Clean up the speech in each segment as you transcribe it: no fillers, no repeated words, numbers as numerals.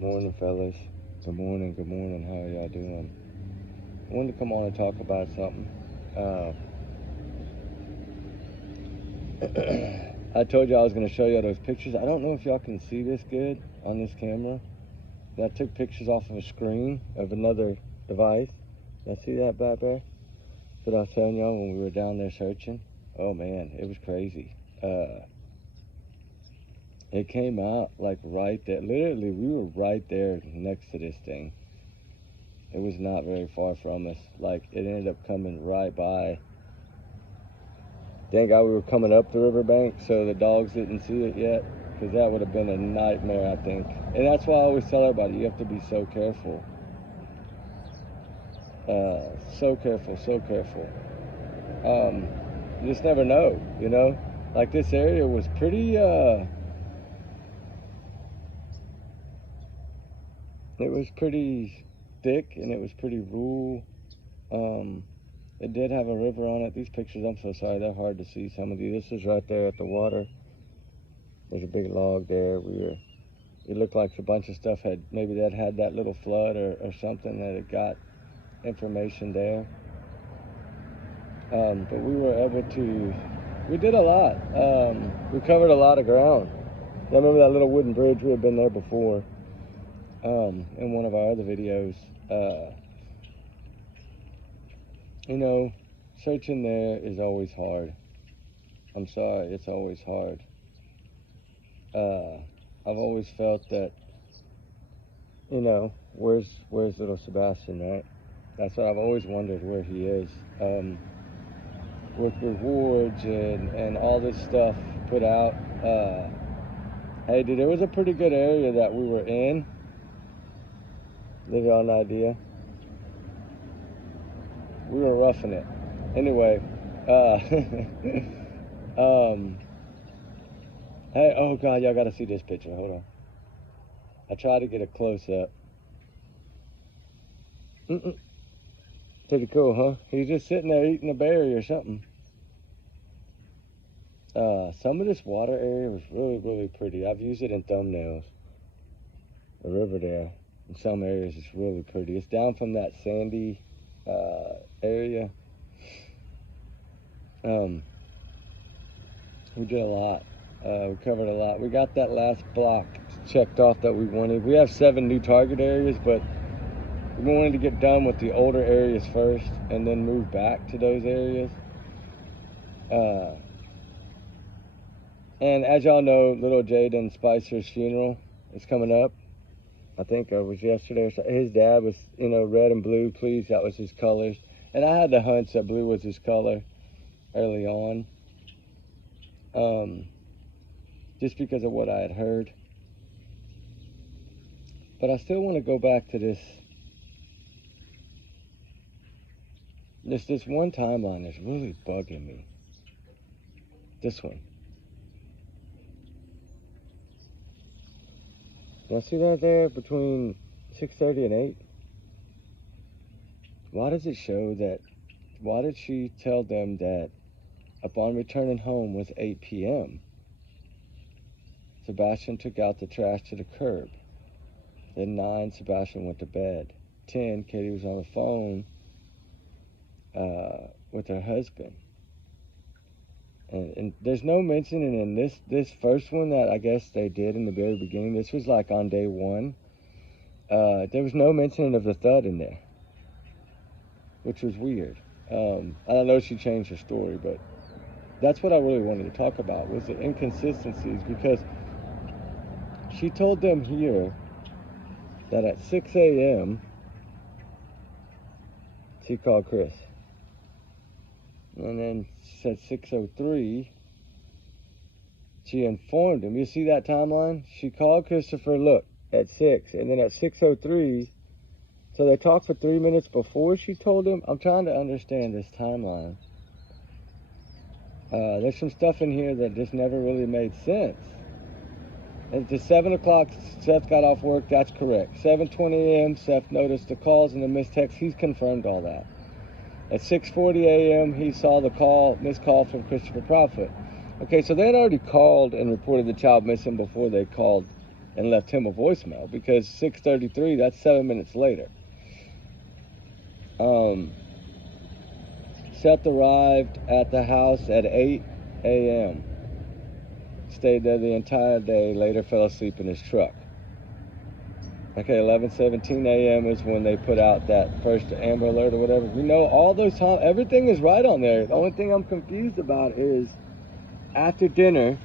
Good morning, fellas. Good morning, good morning. How are y'all doing? I wanted to come on and talk about something. I told you I was going to show y'all those pictures. I don't know if y'all can see this good on this camera. I took pictures off of a screen of another device. Y'all see that, Bad Bear? That's what I was telling y'all when we were down there searching. Oh, man, it was crazy. It came out like right there. Literally, we were right there next to this thing. It was not very far from us. Like, it ended up coming right by. Thank God we were coming up the riverbank so the dogs didn't see it yet, because that would have been a nightmare, I think. And that's why I always tell everybody, you have to be so careful. So careful, so careful. You just never know, you know? Like, this area was pretty, it was pretty thick, and it was pretty rural. It did have a river on it. These pictures, I'm so sorry, they're hard to see, some of these. This is right there at the water. There's a big log there. It looked like a bunch of stuff maybe that had that little flood or something, that it got information there. But we were able to, we did a lot. We covered a lot of ground. I remember that little wooden bridge, we had been there before in one of our other videos. You know, searching there is always hard. I'm sorry, it's always hard. I've always felt that, you know, where's little Sebastian, right? That's what I've always wondered, where he is. With rewards and all this stuff put out. Hey, dude, it was a pretty good area that we were in. Give y'all an idea. We were roughing it. Anyway, hey, oh God, y'all gotta see this picture. Hold on. I tried to get a close up. Pretty cool, huh? He's just sitting there eating a berry or something. Some of this water area was really, really pretty. I've used it in thumbnails. The river there, in some areas, is really pretty. It's down from that sandy area. We did a lot. We covered a lot. We got that last block checked off that we wanted. We have 7 new target areas, but we wanted to get done with the older areas first and then move back to those areas. And as y'all know, little Jaden Spicer's funeral is coming up. I think it was yesterday or so. His dad was, you know, red and blue, please. That was his colors. And I had the hunch that blue was his color early on. Just because of what I had heard. But I still want to go back to this one timeline that's really bugging me. This one. Y'all see that there between 6:30 and 8? Why does it show that? Why did she tell them that upon returning home was 8 p.m.? Sebastian took out the trash to the curb. Then 9, Sebastian went to bed. 10, Katie was on the phone with her husband. And there's no mentioning in this first one that I guess they did in the very beginning. This was like on day 1. There was no mentioning of the thud in there, which was weird. I don't know if she changed her story, but that's what I really wanted to talk about, was the inconsistencies, because she told them here that at 6 a.m. she called Chris. And then said 6:03, she informed him. You see that timeline? She called Christopher, look, at 6. And then at 6:03, so they talked for 3 minutes before she told him. I'm trying to understand this timeline. There's some stuff in here that just never really made sense. At the 7 o'clock, Seth got off work. That's correct. 7:20 a.m., Seth noticed the calls and the missed texts. He's confirmed all that. At 6:40 a.m., he saw the missed call from Christopher Proudfoot. Okay, so they had already called and reported the child missing before they called and left him a voicemail, because 6:33, that's 7 minutes later. Seth arrived at the house at 8 a.m. Stayed there the entire day, later fell asleep in his truck. Okay, 11:17 a.m. is when they put out that first Amber Alert or whatever. We know all those times, everything is right on there. The only thing I'm confused about is after dinner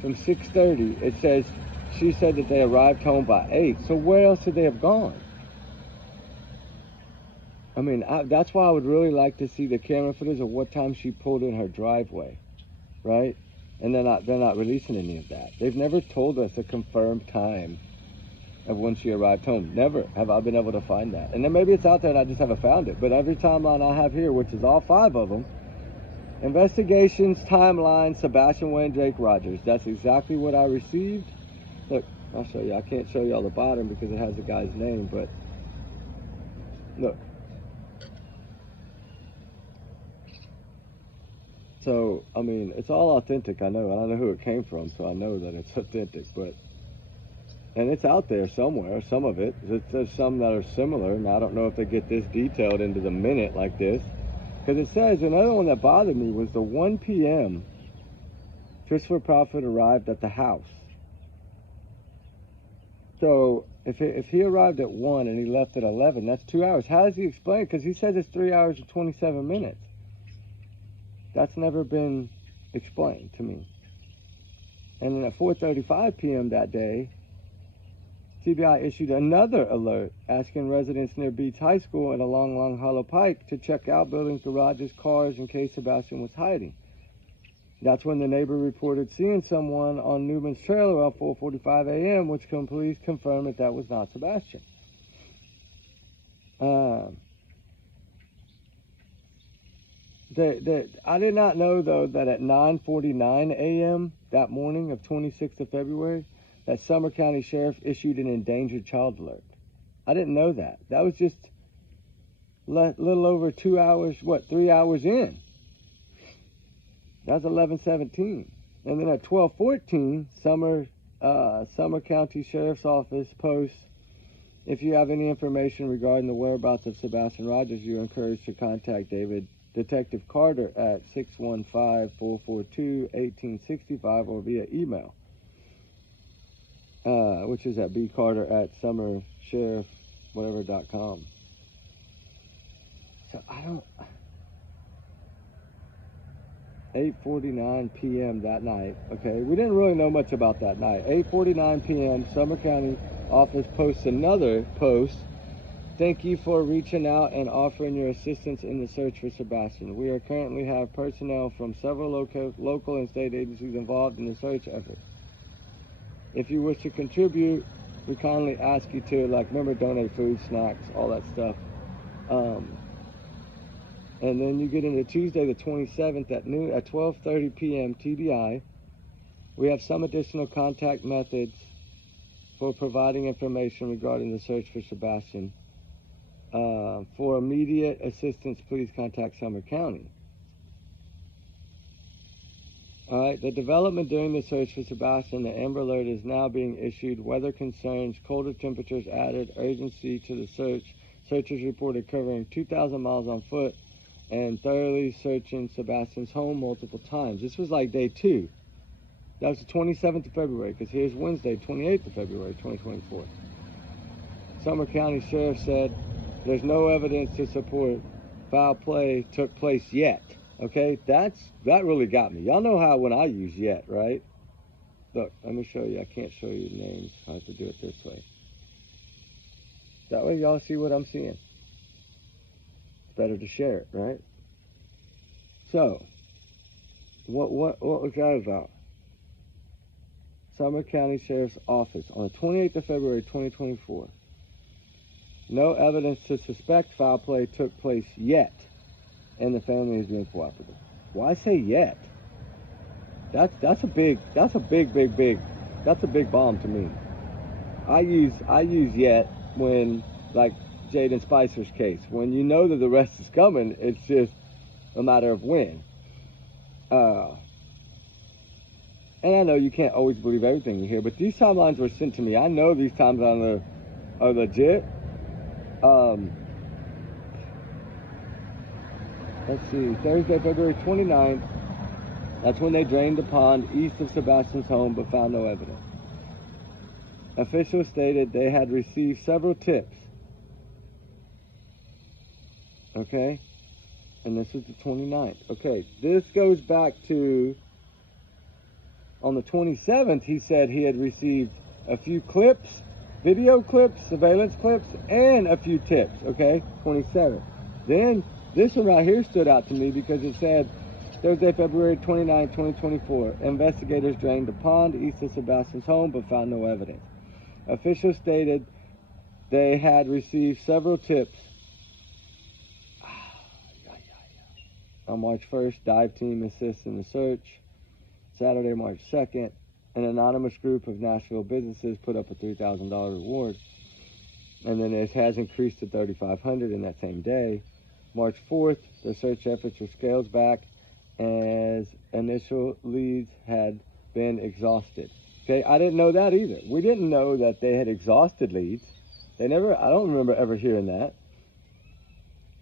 from 6:30, it says, she said that they arrived home by 8. So where else could they have gone? I mean, that's why I would really like to see the camera footage of what time she pulled in her driveway, right? And they're not releasing any of that. They've never told us a confirmed time of when she arrived home. Never have I been able to find that. And then maybe it's out there and I just haven't found it. But every timeline I have here, which is all 5 of them, investigations, timeline, Sebastian Wayne, Jake Rogers. That's exactly what I received. Look, I'll show you. I can't show you all the bottom because it has the guy's name, but look. So, I mean, it's all authentic, I know. I don't know who it came from, so I know that it's authentic, but, and it's out there somewhere, some of it. There's some that are similar, and I don't know if they get this detailed into the minute like this. Because it says, another one that bothered me was the 1 p.m. Christopher Proudfoot arrived at the house. So, if he arrived at 1 and he left at 11, that's 2 hours. How does he explain it? Because he says it's 3 hours and 27 minutes. That's never been explained to me. And then at 4:35 p.m. that day, CBI issued another alert asking residents near Beach High School and along Long Hollow Pike to check outbuildings, garages, cars in case Sebastian was hiding. That's when the neighbor reported seeing someone on Newman's trailer at 4:45 a.m., which police confirmed that was not Sebastian. I did not know, though, that at 9:49 a.m. that morning of 26th of February, that Sumner County Sheriff issued an endangered child alert. I didn't know that. That was just little over 2 hours, 3 hours in. That's 11:17. And then at 12:14, Sumner County Sheriff's Office posts, if you have any information regarding the whereabouts of Sebastian Rogers, you're encouraged to contact Detective Carter at 615-442-1865 or via email, which is at bcarter@summersheriffwhatever.com. So I don't... 8:49 p.m. that night, okay? We didn't really know much about that night. 8:49 p.m., Sumner County office posts another post. Thank you for reaching out and offering your assistance in the search for Sebastian. We currently have personnel from several local and state agencies involved in the search effort. If you wish to contribute, we kindly ask you to, remember, donate food, snacks, all that stuff. And then you get into Tuesday the 27th at noon at 12:30 p.m. TBI. We have some additional contact methods for providing information regarding the search for Sebastian. For immediate assistance, please contact Sumner County. All right, the development during the search for Sebastian, the Amber Alert is now being issued. Weather concerns, colder temperatures added urgency to the search. Searchers reported covering 2,000 miles on foot and thoroughly searching Sebastian's home multiple times. This was like day 2. That was the 27th of February, because here's Wednesday, 28th of February, 2024. Sumner County Sheriff said there's no evidence to support foul play took place yet. Okay, that really got me. Y'all know how when I use yet, right? Look, let me show you. I can't show you names. I have to do it this way. That way y'all see what I'm seeing. It's better to share it, right? So, what was that about? Sumner County Sheriff's Office on the 28th of February, 2024. No evidence to suspect foul play took place yet, and the family is being cooperative. Why say yet? That's a big bomb to me. I use yet when, like Jaden Spicer's case, when you know that the rest is coming, it's just a matter of when. And I know you can't always believe everything you hear, but these timelines were sent to me. I know these timelines are legit. Let's see, Thursday, February 29th. That's when they drained the pond east of Sebastian's home, but found no evidence. Officials stated they had received several tips. Okay? And this is the 29th. Okay, this goes back to, on the 27th, he said he had received a few clips, video clips, surveillance clips, and a few tips. Okay, 27th. Then, this one right here stood out to me because it said, Thursday, February 29, 2024, investigators drained the pond east of Sebastian's home but found no evidence. Officials stated they had received several tips. On March 1st, dive team assists in the search. Saturday, March 2nd, an anonymous group of Nashville businesses put up a $3,000 reward. And then it has increased to $3,500 in that same day. March 4th, the search efforts were scaled back as initial leads had been exhausted. Okay, I didn't know that either. We didn't know that they had exhausted leads. I don't remember ever hearing that.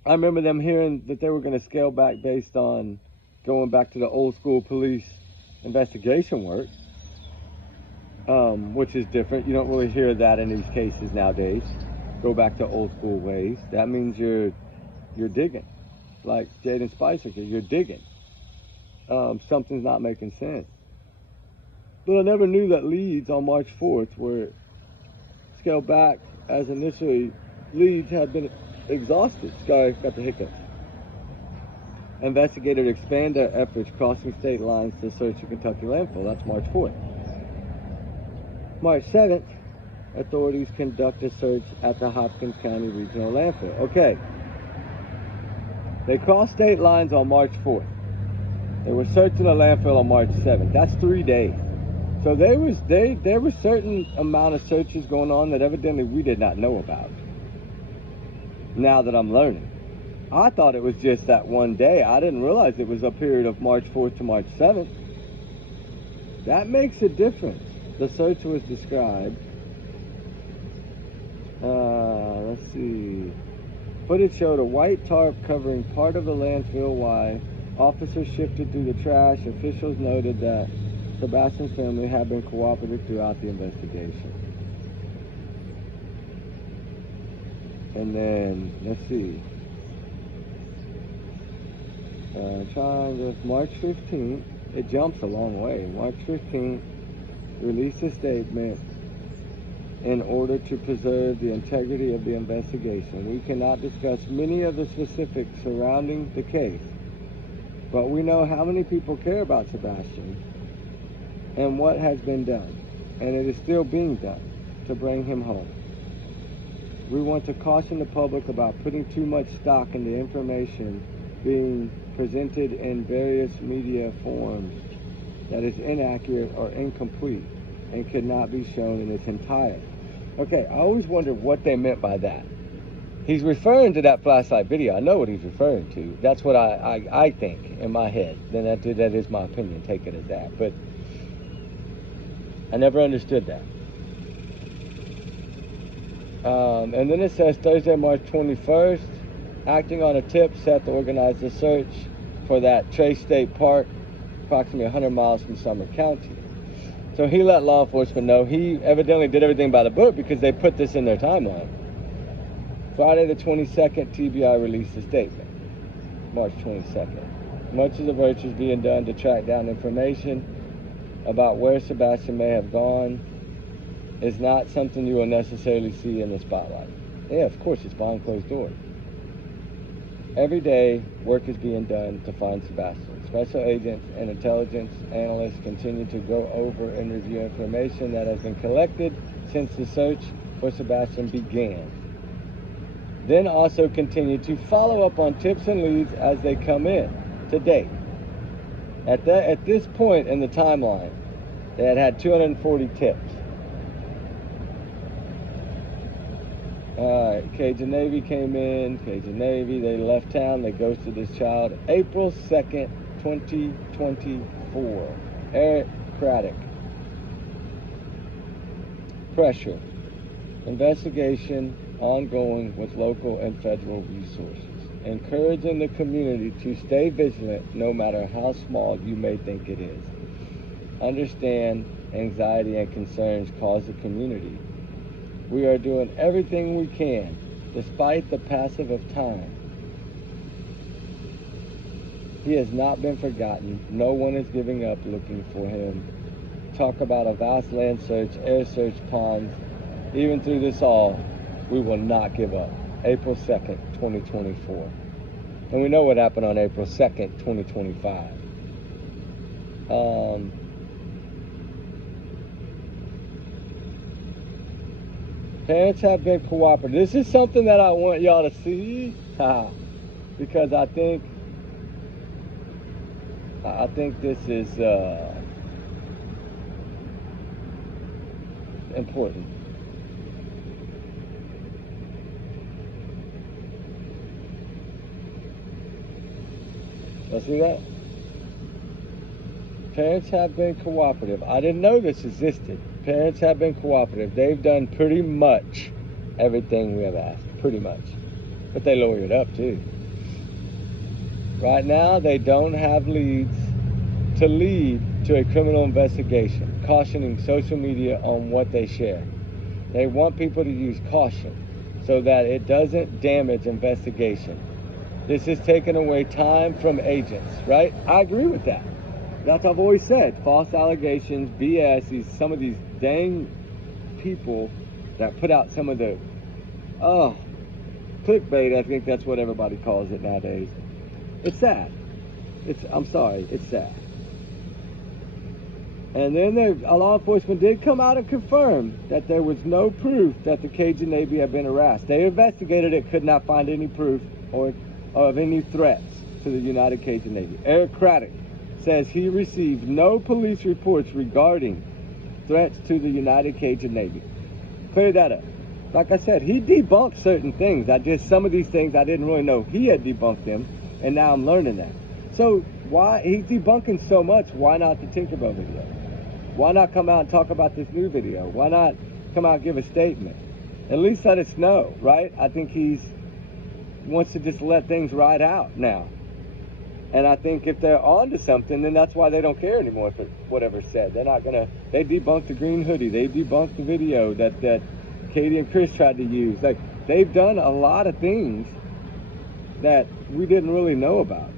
I remember them hearing that they were going to scale back based on going back to the old school police investigation work, which is different. You don't really hear that in these cases nowadays. Go back to old school ways. That means you're digging. Like Jaden Spicer, you're digging. Something's not making sense. But I never knew that leads on March 4th were scaled back as initially leads had been exhausted. Sorry, got the hiccups. Investigators expand their efforts crossing state lines to search a Kentucky landfill. That's March 4th. March 7th, authorities conduct a search at the Hopkins County Regional Landfill. Okay. They crossed state lines on March 4th. They were searching a landfill on March 7th. That's 3 days. So there was certain amount of searches going on that evidently we did not know about. Now that I'm learning. I thought it was just that one day. I didn't realize it was a period of March 4th to March 7th. That makes a difference. The search was described. Let's see. Footage showed a white tarp covering part of the landfill while officers shifted through the trash. Officials noted that Sebastian's family had been cooperative throughout the investigation. And then, let's see. March 15th, it jumps a long way. March 15th, released a statement in order to preserve the integrity of the investigation. We cannot discuss many of the specifics surrounding the case, but we know how many people care about Sebastian and what has been done, and it is still being done to bring him home. We want to caution the public about putting too much stock in the information being presented in various media forms that is inaccurate or incomplete and could not be shown in its entirety. Okay, I always wondered what they meant by that. He's referring to that flashlight video. I know what he's referring to. That's what I think in my head. Then that is my opinion. Take it as that. But I never understood that. And then it says Thursday, March 21st, acting on a tip, Seth organized a search for that Trace State Park, approximately 100 miles from Sumner County. So he let law enforcement know. He evidently did everything by the book because they put this in their timeline. Friday the 22nd, TBI released a statement, March 22nd. Much of the work is being done to track down information about where Sebastian may have gone. Is not something you will necessarily see in the spotlight. Yeah, of course, it's behind closed doors. Every day, work is being done to find Sebastian. Special agents and intelligence analysts continue to go over and review information that has been collected since the search for Sebastian began. Then also continue to follow up on tips and leads as they come in to date. At this point in the timeline, they had 240 tips. Alright, Cajun Navy came in. Cajun Navy, they left town. They ghosted this child April 2nd, 2024. Craddock. Pressure. Investigation ongoing with local and federal resources. Encouraging the community to stay vigilant no matter how small you may think it is. Understand anxiety and concerns cause the community. We are doing everything we can, despite the passage of time. He has not been forgotten. No one is giving up looking for him. Talk about a vast land search, air search, ponds. Even through this all, we will not give up. April 2nd, 2024. And we know what happened on April 2nd, 2025. Parents have been cooperative. This is something that I want y'all to see, because I think this is important. Y'all see that? Parents have been cooperative. I didn't know this existed. Parents have been cooperative. They've done pretty much everything we have asked. Pretty much. But they lower it up too. Right now, they don't have leads to lead to a criminal investigation, cautioning social media on what they share. They want people to use caution so that it doesn't damage investigation. This is taking away time from agents, right? I agree with that. That's what I've always said. False allegations, BS, some of these dang people that put out some of the, clickbait, I think that's what everybody calls it nowadays. It's sad. I'm sorry, it's sad. And then law enforcement did come out and confirm that there was no proof that the Cajun Navy had been harassed. They investigated it, could not find any proof or of any threats to the United Cajun Navy. Eric Craddock says he received no police reports regarding threats to the United Cajun Navy. Clear that up. Like I said, he debunked certain things. Some of these things I didn't really know he had debunked them, and now I'm learning that. So why, he's debunking so much, why not the Tinkerbell video? Why not come out and talk about this new video? Why not come out and give a statement? At least let us know, right? I think he wants to just let things ride out now. And I think if they're onto something, then that's why they don't care anymore if whatever's said. They're not gonna, they debunked the green hoodie. They debunked the video that Katie and Chris tried to use. Like, they've done a lot of things that we didn't really know about.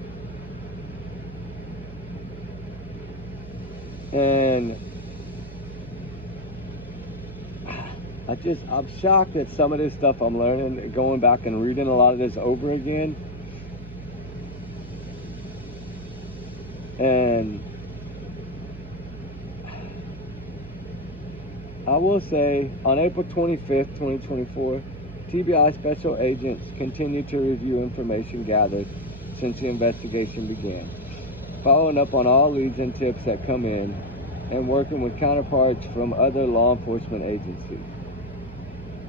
And I'm shocked at some of this stuff I'm learning, going back and reading a lot of this over again. And I will say, on April 25th, 2024, TBI special agents continued to review information gathered since the investigation began, following up on all leads and tips that come in, and working with counterparts from other law enforcement agencies.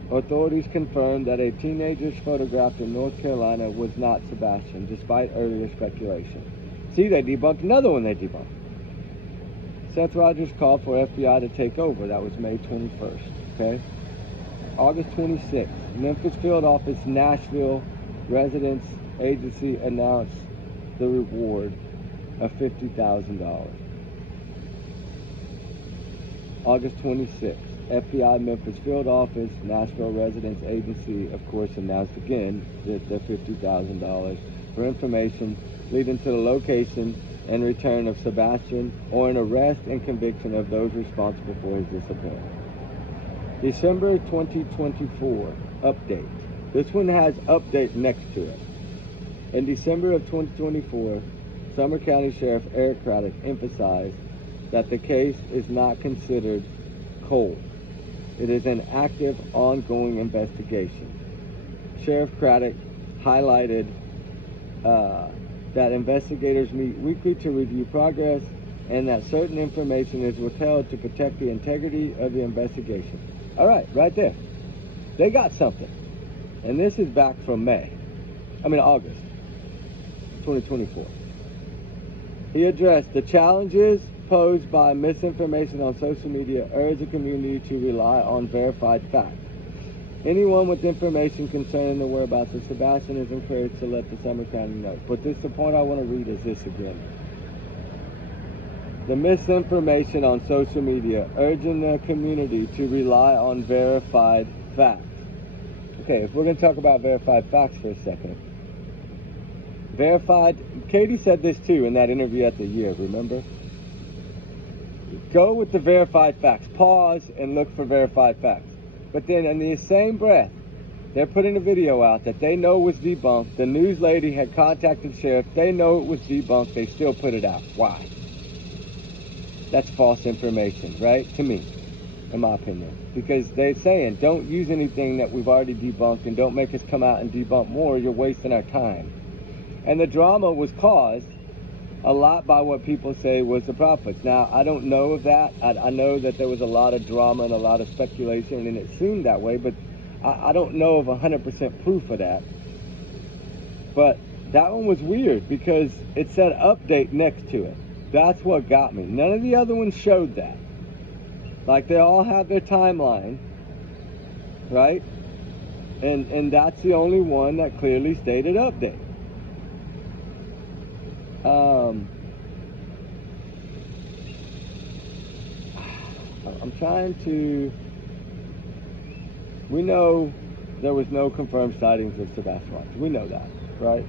Authorities confirmed that a teenager photographed in North Carolina was not Sebastian, despite earlier speculation. See, they debunked another one they debunked. Seth Rogers called for FBI to take over. That was May 21st, okay? August 26th, Memphis Field Office Nashville Residence Agency announced the reward of $50,000. August 26th, FBI Memphis Field Office Nashville Residence Agency, of course, announced again the $50,000 for information leading to the location and return of Sebastian, or an arrest and conviction of those responsible for his disappearance. December 2024 update. This one has update next to it. In December of 2024, Sumner County Sheriff Eric Craddock emphasized that the case is not considered cold. It is an active, ongoing investigation. Sheriff Craddock highlighted that investigators meet weekly to review progress, and that certain information is withheld to protect the integrity of the investigation. All right, right there. They got something. And this is back from August 2024. He addressed the challenges posed by misinformation on social media urge the community to rely on verified facts. Anyone with information concerning the whereabouts of Sebastian is encouraged to let the Summers County know. But the point I want to read is this again. The misinformation on social media urging the community to rely on verified facts. Okay, if we're going to talk about verified facts for a second. Verified, Katie said this too in that interview at the year, remember? Go with the verified facts. Pause and look for verified facts. But then in the same breath, they're putting a video out that they know was debunked. The news lady had contacted the sheriff. They know it was debunked. They still put it out. Why? That's false information, right? To me, in my opinion. Because they're saying, don't use anything that we've already debunked and don't make us come out and debunk more. You're wasting our time. And the drama was caused a lot by what people say was the prophets. Now, I don't know of that. I know that there was a lot of drama and a lot of speculation, and it seemed that way, but I don't know of 100% proof of that. But that one was weird because it said update next to it. That's what got me. None of the other ones showed that. Like, they all have their timeline, right? And that's the only one that clearly stated update. I'm trying to... We know there was no confirmed sightings of Sebastian. We know that, right?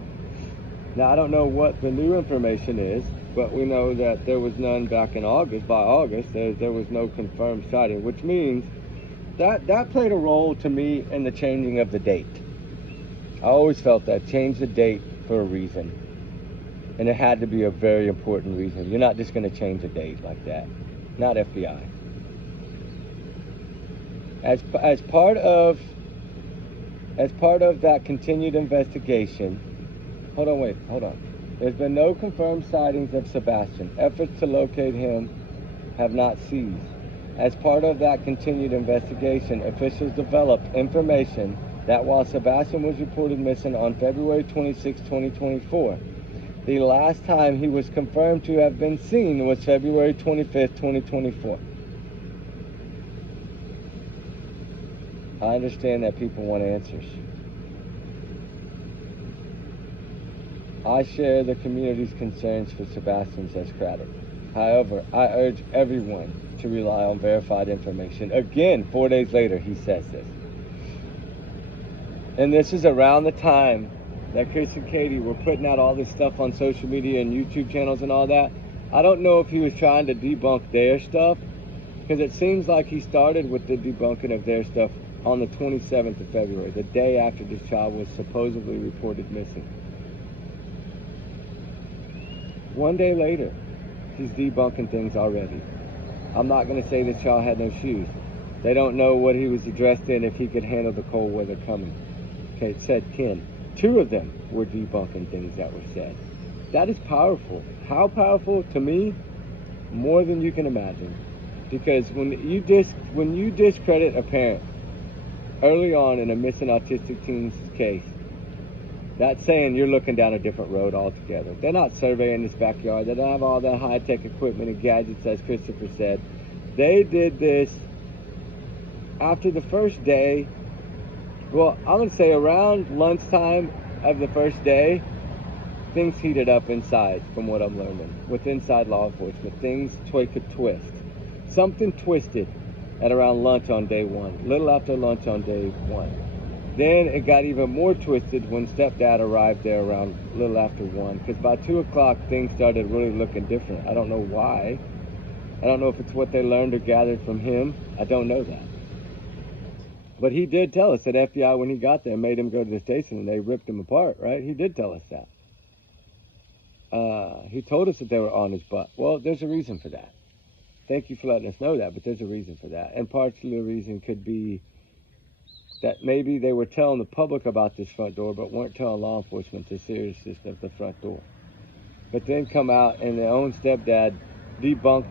Now, I don't know what the new information is, but we know that there was none back in August. By August, there was no confirmed sighting, which means that played a role to me in the changing of the date. I always felt that. Change the date for a reason. And it had to be a very important reason. You're not just going to change a date like that. Not FBI. As part of that continued investigation, hold on. There's been no confirmed sightings of Sebastian. Efforts to locate him have not ceased. As part of that continued investigation, officials developed information that while Sebastian was reported missing on February 26, 2024, the last time he was confirmed to have been seen was February 25th, 2024. I understand that people want answers. I share the community's concerns for Sebastian, says Craddock. However, I urge everyone to rely on verified information. Again, 4 days later, he says this. And this is around the time that Chris and Katie were putting out all this stuff on social media and YouTube channels and all that. I don't know if he was trying to debunk their stuff, because it seems like he started with the debunking of their stuff on the 27th of February, the day after this child was supposedly reported missing. 1 day later, he's debunking things already. I'm not going to say this child had no shoes. They don't know what he was dressed in, if he could handle the cold weather coming. Okay, it said 10. 2 of them were debunking things that were said. That is powerful. How powerful? To me, more than you can imagine. Because when you discredit a parent early on in a missing autistic teen's case, that's saying you're looking down a different road altogether. They're not surveying this backyard. They don't have all that high-tech equipment and gadgets, as Christopher said. They did this after the first day. Well, I'm going to say around lunchtime of the first day, things heated up inside, from what I'm learning. With inside law enforcement, things could twist. Something twisted at around lunch on day 1, little after lunch on day 1. Then it got even more twisted when stepdad arrived there around a little after 1, because by 2 o'clock things started really looking different. I don't know why. I don't know if it's what they learned or gathered from him. I don't know that. But he did tell us that FBI, when he got there, made him go to the station and they ripped him apart, right? He did tell us that. He told us that they were on his butt. Well, there's a reason for that. Thank you for letting us know that, but there's a reason for that. And partially the reason could be that maybe they were telling the public about this front door, but weren't telling law enforcement the seriousness of the front door. But then come out and their own stepdad debunked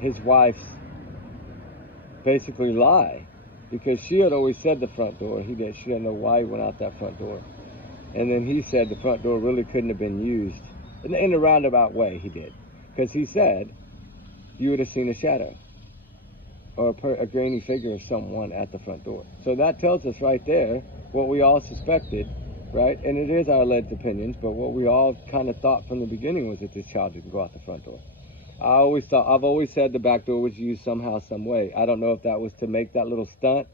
his wife's basically lie, because she had always said the front door. She didn't know why he went out that front door. And then he said the front door really couldn't have been used. In a roundabout way, he did. Because he said you would have seen a shadow or a grainy figure of someone at the front door. So that tells us right there what we all suspected, right? And it is our alleged opinions, but what we all kind of thought from the beginning was that this child didn't go out the front door. I've always said the back door was used somehow, some way. I don't know if that was to make that little stunt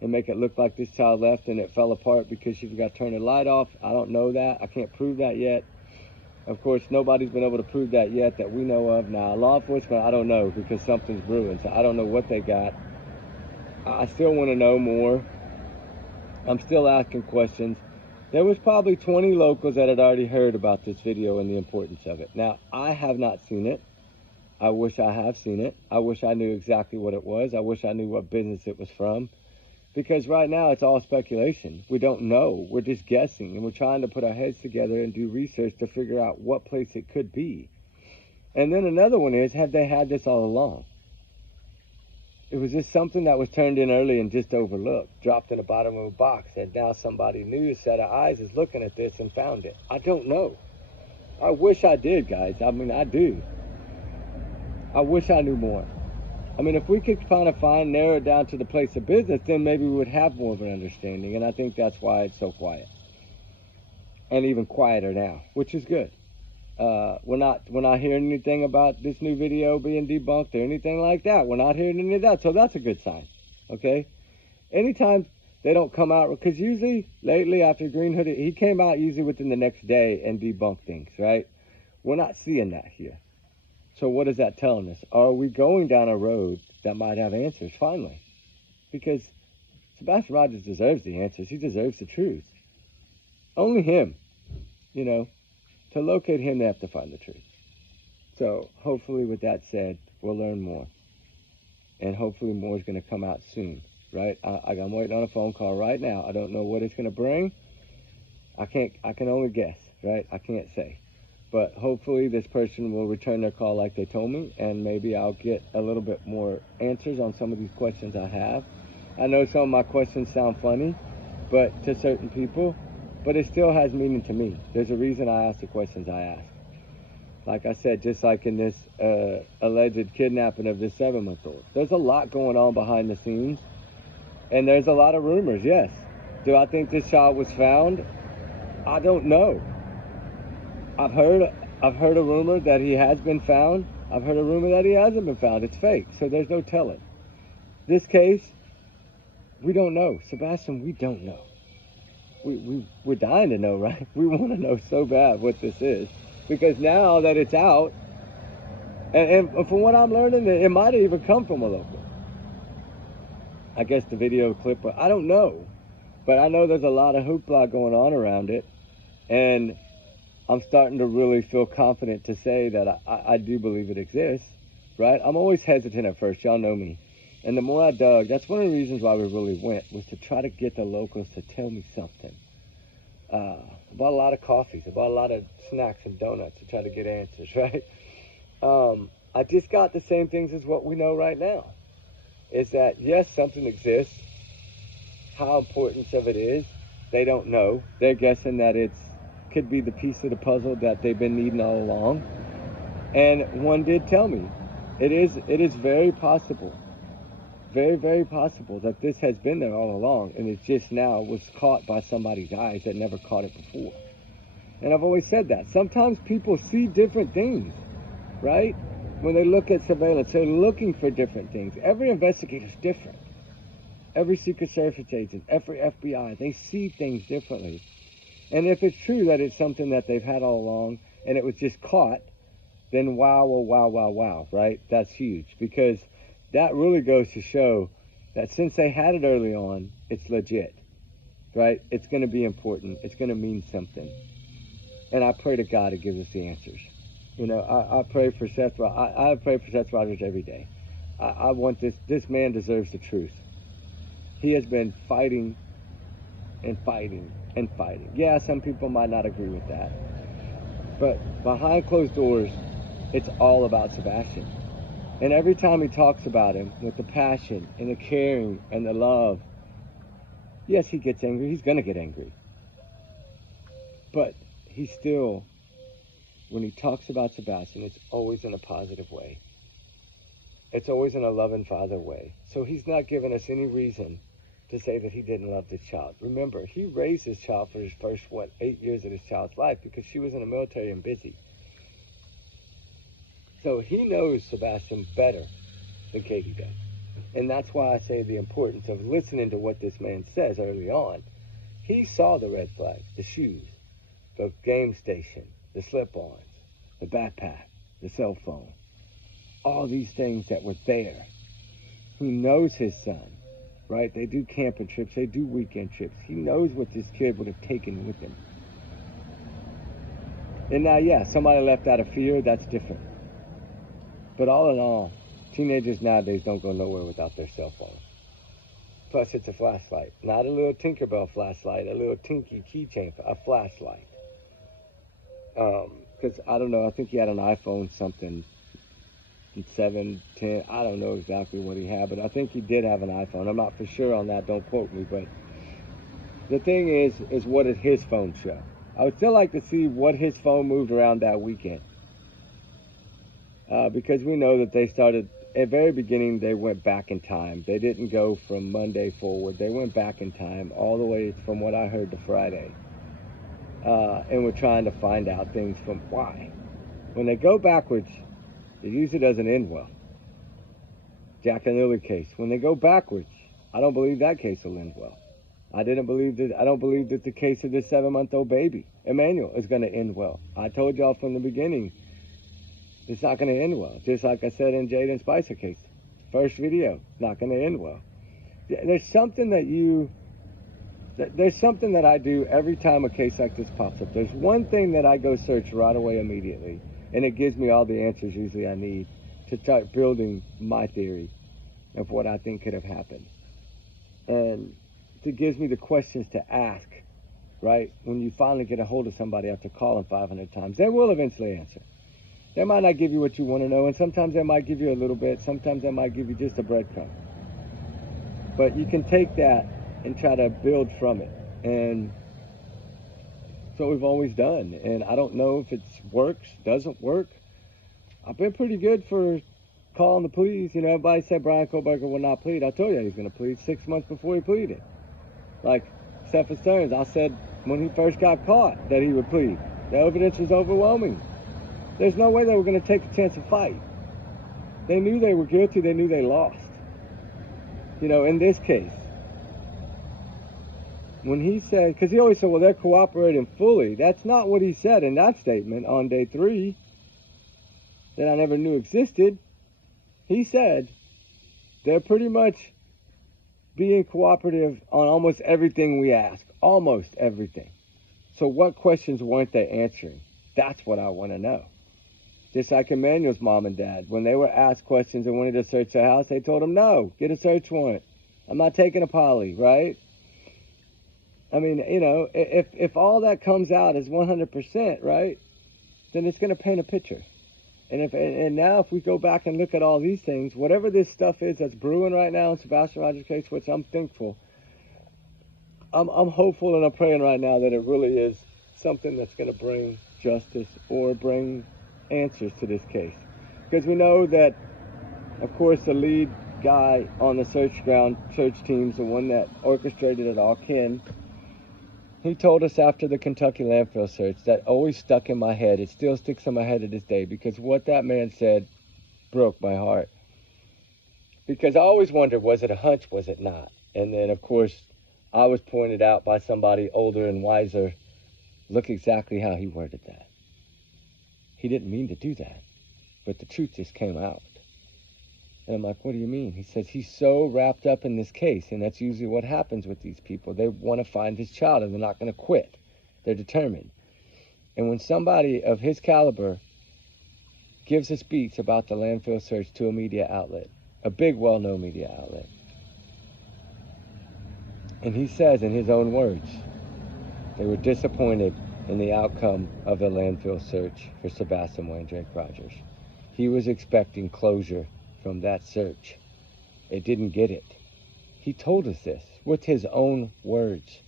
and make it look like this child left and it fell apart because she forgot to turn the light off. I don't know that. I can't prove that yet. Of course, nobody's been able to prove that yet that we know of. Now, law enforcement, I don't know, because something's brewing, so I don't know what they got. I still want to know more. I'm still asking questions. There was probably 20 locals that had already heard about this video and the importance of it. Now, I have not seen it. I wish I have seen it. I wish I knew exactly what it was. I wish I knew what business it was from. Because right now it's all speculation. We don't know. We're just guessing. And we're trying to put our heads together and do research to figure out what place it could be. And then another one is, have they had this all along? It was just something that was turned in early and just overlooked, dropped in the bottom of a box, and now somebody new, a set of eyes, is looking at this and found it. I don't know. I wish I did, guys. I mean, I do. I wish I knew more. I mean, if we could kind of narrow it down to the place of business, then maybe we would have more of an understanding. And I think that's why it's so quiet. And even quieter now, which is good. We're not hearing anything about this new video being debunked or anything like that. We're not hearing any of that. So that's a good sign. Okay? Anytime they don't come out, because usually lately after Green Hoodie, he came out usually within the next day and debunked things, right? We're not seeing that here. So what is that telling us? Are we going down a road that might have answers finally? Because Sebastian Rogers deserves the answers. He deserves the truth. Only him, you know. To locate him, they have to find the truth. So hopefully with that said, we'll learn more. And hopefully more is going to come out soon, right? I'm waiting on a phone call right now. I don't know what it's going to bring. I can only guess, right? I can't say. But hopefully this person will return their call like they told me, and maybe I'll get a little bit more answers on some of these questions I have. I know some of my questions sound funny, but to certain people, but it still has meaning to me. There's a reason I ask the questions I ask. Like I said, just like in this alleged kidnapping of this 7-month-old. There's a lot going on behind the scenes, and there's a lot of rumors, yes. Do I think this child was found? I don't know. I've heard a rumor that he has been found. I've heard a rumor that he hasn't been found. It's fake, so there's no telling. This case, we don't know. Sebastian, we don't know. We're dying to know, right? We want to know so bad what this is. Because now that it's out, and from what I'm learning, it might have even come from a local. I guess the video clip, but I don't know. But I know there's a lot of hoopla going on around it. And I'm starting to really feel confident to say that I do believe it exists, right? I'm always hesitant at first, y'all know me. And the more I dug, that's one of the reasons why we really went, was to try to get the locals to tell me something. I bought a lot of coffees, I bought a lot of snacks and donuts to try to get answers, right? I just got the same things as what we know right now. Is that, yes, something exists. How important of it is, they don't know. They're guessing that it's could be the piece of the puzzle that they've been needing all along. And one did tell me, it is very possible, very, very possible that this has been there all along, and it just now was caught by somebody's eyes that never caught it before. And I've always said that. Sometimes people see different things, right? When they look at surveillance, they're looking for different things. Every investigator is different. Every Secret Service agent, every FBI, they see things differently. And if it's true that it's something that they've had all along and it was just caught, then wow, oh, wow, wow, wow, right? That's huge, because that really goes to show that since they had it early on, it's legit, right? It's going to be important. It's going to mean something. And I pray to God to give us the answers. You know, I pray for Seth. I pray for Seth Rogers every day. I want this man deserves the truth. He has been fighting and fighting and fighting. Yeah, some people might not agree with that. But behind closed doors, it's all about Sebastian. And every time he talks about him with the passion and the caring and the love, yes, he gets angry. He's going to get angry. But he still, when he talks about Sebastian, it's always in a positive way. it's always in a loving father way. So he's not giving us any reason to say that he didn't love this child. Remember, he raised this child for his first, 8 years of this child's life because she was in the military and busy. So he knows Sebastian better than Katie does. And that's why I say the importance of listening to what this man says early on. He saw the red flag, the shoes, the game station, the slip-ons, the backpack, the cell phone, all these things that were there. He knows his son, right? They do camping trips, they do weekend trips. He knows what this kid would have taken with him. And now, yeah, somebody left out of fear, that's different. But all in all, teenagers nowadays don't go nowhere without their cell phone. Plus, it's a flashlight. Not a little Tinkerbell flashlight, a little Tinky keychain, a flashlight. Because, I don't know, I think he had an iPhone something, 7, 10, I don't know exactly what he had, but I think he did have an iPhone. I'm not for sure on that, don't quote me, but the thing is what did his phone show? I would still like to see what his phone moved around that weekend. Because we know that they started, at the very beginning, they went back in time. They didn't go from Monday forward. They went back in time all the way, from what I heard, to Friday. And we're trying to find out things from why. When they go backwards, it usually doesn't end well. Jack and Lily case. When they go backwards, I don't believe that case will end well. I don't believe that the case of this 7-month-old baby, Emmanuel, is going to end well. I told y'all from the beginning, it's not going to end well. Just like I said in Jade and Spicer case. First video, not going to end well. There's something that I do every time a case like this pops up. There's one thing that I go search right away immediately, and it gives me all the answers usually I need to start building my theory of what I think could have happened. And it gives me the questions to ask, right? When you finally get a hold of somebody after calling 500 times, they will eventually answer. They might not give you what you want to know, and sometimes they might give you a little bit, sometimes they might give you just a breadcrumb. But you can take that and try to build from it. And that's what we've always done. And I don't know if it works, doesn't work. I've been pretty good for calling the police. You know, everybody said Brian Kohlberger will not plead. I told you he was going to plead 6 months before he pleaded. Like Cephas Stearns, I said when he first got caught that he would plead. The evidence was overwhelming. There's no way they were going to take a chance to fight. They knew they were guilty. They knew they lost. You know, in this case, when he said, because he always said, well, they're cooperating fully. That's not what he said in that statement on day 3 that I never knew existed. He said they're pretty much being cooperative on almost everything we ask. Almost everything. So what questions weren't they answering? That's what I want to know. Just like Emmanuel's mom and dad. When they were asked questions and wanted to search the house, they told them, no, get a search warrant. I'm not taking a poly, right? I mean, you know, if all that comes out as 100%, right, then it's going to paint a picture. And now if we go back and look at all these things, whatever this stuff is that's brewing right now in Sebastian Rogers' case, which I'm thankful, I'm hopeful and I'm praying right now that it really is something that's going to bring justice or bring answers to this case. Because we know that, of course, the lead guy on the search teams, the one that orchestrated it all, Ken, he told us after the Kentucky landfill search that always stuck in my head. It still sticks in my head to this day because what that man said broke my heart. Because I always wondered, was it a hunch, was it not? And then, of course, I was pointed out by somebody older and wiser. Look exactly how he worded that. He didn't mean to do that, but the truth just came out. And I'm like, what do you mean? He says he's so wrapped up in this case, and that's usually what happens with these people. They want to find his child, and they're not going to quit. They're determined. And when somebody of his caliber gives a speech about the landfill search to a media outlet, a big, well-known media outlet, and he says in his own words, they were disappointed in the outcome of the landfill search for Sebastian Wayne Drake Rogers. He was expecting closure from that search. It didn't get it. He told us this with his own words.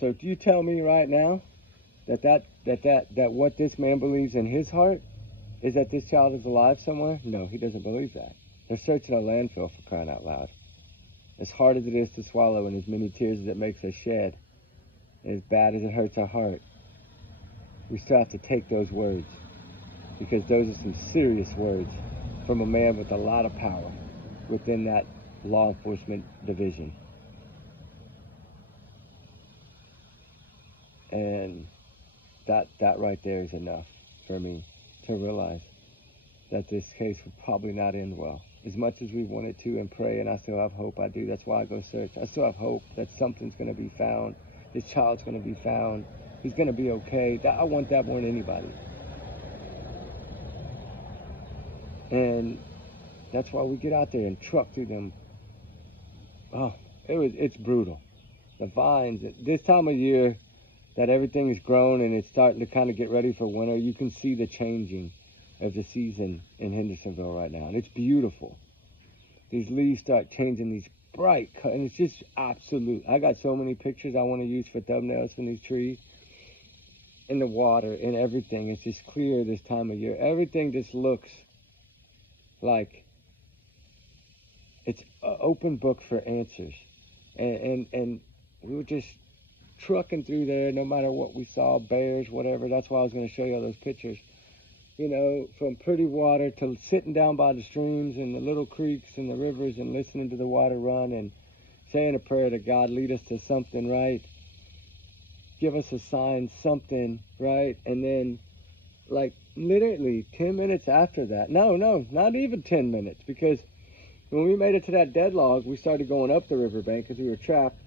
So do you tell me right now that what this man believes in his heart is that this child is alive somewhere? No, he doesn't believe that. They're searching a landfill, for crying out loud. As hard as it is to swallow and as many tears as it makes us shed, and as bad as it hurts our heart, we still have to take those words, because those are some serious words from a man with a lot of power within that law enforcement division. And that right there is enough for me to realize that this case will probably not end well. As much as we want it to and pray, and I still have hope, I do. That's why I go search. I still have hope that something's going to be found. This child's going to be found. He's going to be okay. I want that more than anybody. And that's why we get out there and truck through them. Oh, it's brutal. The vines, this time of year that everything is grown and it's starting to kind of get ready for winter, you can see the changing of the season in Hendersonville right now. And it's beautiful. These leaves start changing these bright colors, and it's just absolute. I got so many pictures I want to use for thumbnails from these trees. In the water and everything, it's just clear this time of year. Everything just looks like it's an open book for answers. And we were just trucking through there no matter what we saw, bears, whatever. That's why I was going to show you all those pictures. You know, from pretty water to sitting down by the streams and the little creeks and the rivers and listening to the water run and saying a prayer to God, lead us to something, right? Give us a sign, something, right? And then, like, literally 10 minutes after that, no, not even 10 minutes, because when we made it to that deadlock, we started going up the riverbank because we were trapped,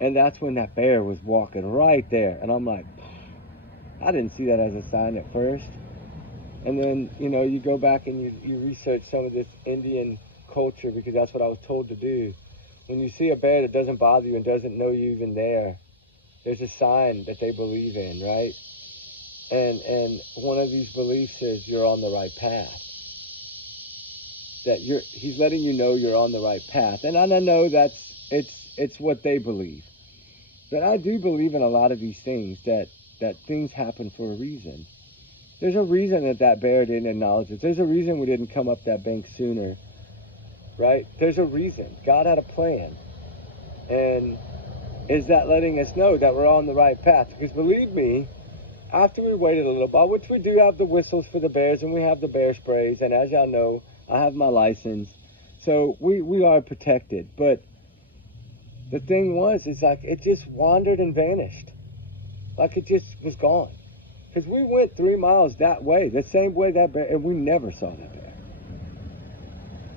and that's when that bear was walking right there. And I'm like, I didn't see that as a sign at first. And then, you know, you go back and you research some of this Indian culture, because that's what I was told to do. When you see a bear that doesn't bother you and doesn't know you even there, there's a sign that they believe in, right? And one of these beliefs is you're on the right path. That he's letting you know you're on the right path. And I know it's what they believe. But I do believe in a lot of these things, that things happen for a reason. There's a reason that bear didn't acknowledge us. There's a reason we didn't come up that bank sooner, right? There's a reason. God had a plan. And is that letting us know that we're on the right path? Because believe me, after we waited a little while, which we do have the whistles for the bears and we have the bear sprays, and as y'all know, I have my license, so we are protected. But the thing was, it's like it just wandered and vanished. Like it just was gone. Because we went 3 miles that way, the same way that bear, and we never saw that bear.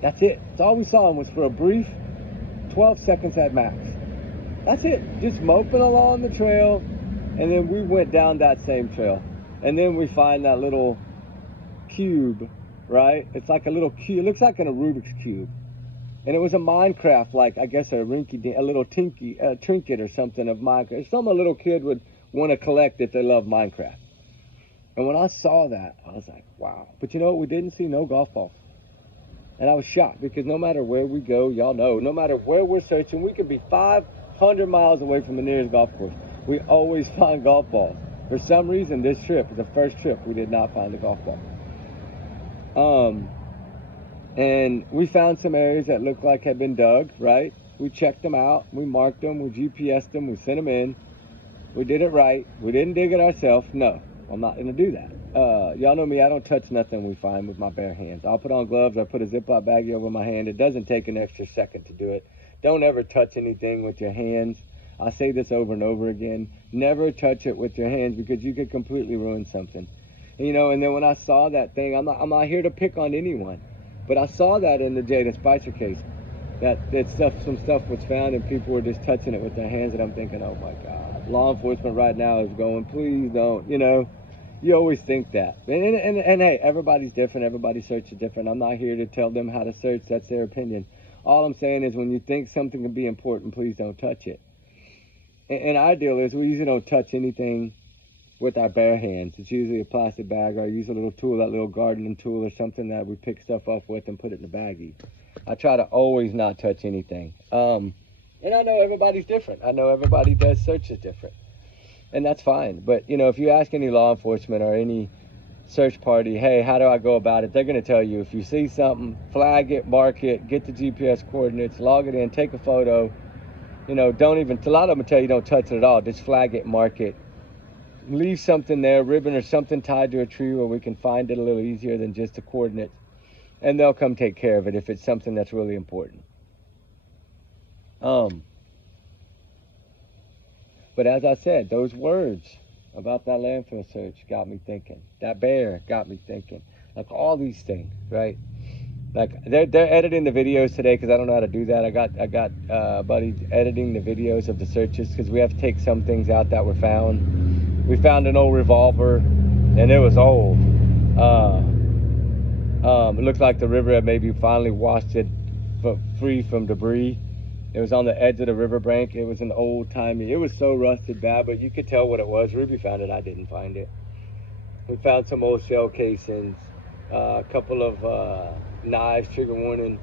That's it. That's all we saw him was for a brief 12 seconds at max. That's it. Just moping along the trail, and then we went down that same trail. And then we find that little cube, right? It's like a little cube. It looks like a Rubik's Cube. And it was a Minecraft, like, I guess a little trinket or something of Minecraft. Some a little kid would want to collect if they love Minecraft. And when I saw that, I was like, wow. But you know what? We didn't see no golf balls. And I was shocked, because no matter where we go, y'all know, no matter where we're searching, we could be 500 miles away from the nearest golf course. We always find golf balls. For some reason, this trip, the first trip, we did not find a golf ball. And we found some areas that looked like had been dug, right? We checked them out. We marked them. We GPSed them. We sent them in. We did it right. We didn't dig it ourselves. No, I'm not going to do that. Y'all know me. I don't touch nothing we find with my bare hands. I'll put on gloves. I put a Ziploc baggie over my hand. It doesn't take an extra second to do it. Don't ever touch anything with your hands. I say this over and over again. Never touch it with your hands, because you could completely ruin something. And, you know, and then when I saw that thing, I'm not here to pick on anyone, but I saw that in the Jada Spicer case, that some stuff was found and people were just touching it with their hands, and I'm thinking, oh my God, law enforcement right now is going, please don't, you know. You always think that. And hey, everybody's different. Everybody's search is different. I'm not here to tell them how to search. That's their opinion. All I'm saying is, when you think something can be important, please don't touch it. And our deal is, we usually don't touch anything with our bare hands. It's usually a plastic bag, or I use a little tool, that little gardening tool or something that we pick stuff up with and put it in the baggie. I try to always not touch anything. And I know everybody's different. I know everybody does searches different. And that's fine. But, you know, if you ask any law enforcement or any search party, hey, how do I go about it? They're going to tell you, if you see something, flag it, mark it, get the GPS coordinates, log it in, take a photo. You know, don't even, a lot of them will tell you don't touch it at all. Just flag it, mark it. Leave something there, ribbon or something tied to a tree where we can find it a little easier than just the coordinates. And they'll come take care of it if it's something that's really important. But as I said, those words about that landfill search got me thinking. That bear got me thinking. Like all these things, right? Like they're editing the videos today because I don't know how to do that. I got a buddy editing the videos of the searches because we have to take some things out that were found. We found an old revolver, and it was old. It looked like the river had maybe finally washed it free from debris. It was on the edge of the riverbank. It was an old-timey. It was so rusted bad, but you could tell what it was. Ruby found it. I didn't find it. We found some old shell casings. A couple of knives, trigger warning,